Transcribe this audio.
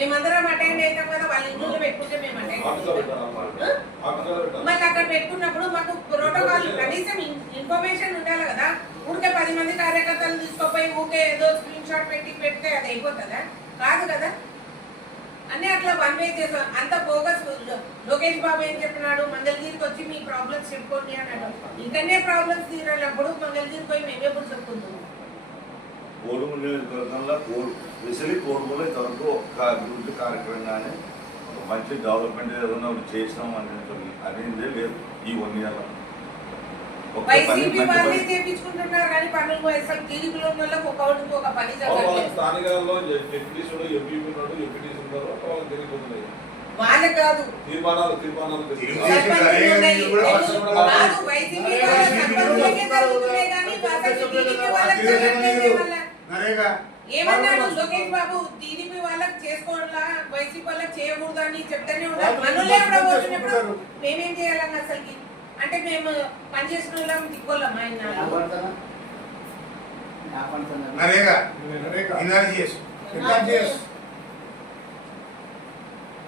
మేమందరం అటెండ్ అవుతాం కదా వాళ్ళ ఇంట్లో పెట్టుకుంటే మేము అటెండ్. మళ్ళీ అక్కడ పెట్టుకున్నప్పుడు మాకు ప్రోటోకాల్ కనీసం ఇన్- ఇన్ఫర్మేషన్ ఉండాలి కదా. ఊరికే పది మంది కార్యకర్తలు తీసుకోపోయి ఊరికే ఏదో స్క్రీన్ షాట్ పెట్టి పెడితే అది అయిపోతుందా? కాదు కదా. అన్నీ అట్లా వన్ వే చేసాం. అంత బోగస్ లోకేష్ బాబు ఏం చెప్పినాడు? మంగళగిరికి వచ్చి మీ ప్రాబ్లమ్స్ చెప్పుకోండి అన్నాడు. ఇంకనే ప్రాబ్లమ్స్ తీరాలప్పుడు మంగళగిరి పోయి మేము కోడుమూరు నియోజకవర్గంలో కోడు స్పెషల్లీ కోడుమూరులో ఇంతవరకు ఒక్క అభివృద్ధి కార్యక్రమం కానీ ఒక మంచి డెవలప్మెంట్ ఏదైనా ఒకటి చేసినాం అనేది అనేది లేదు. ఈ వన్ ఇయర్ స్థానికాల్లో ఎంపీటీసీ ఉన్నారు కాదు. తీర్మానాలు తీర్మానాలు వైసీపీ అసలు. నరేగా. ఏమన్నాడు లోకేష్ బాబు టీడీపీ వాళ్ళకి చేసుకోవాలా వైసీపీ వాళ్ళకి చేయకూడదు అని చెప్తానే ఉన్నారు. పోతున్నప్పుడు మేమేం చేయాలన్న అసలుకి? అంటే మేము పనిచేసిన వాళ్ళం దిక్కోళ్ళం ఆయన నరేగా ఇన్నాళ్ళు చేసు. రికార్డ్ చేసు.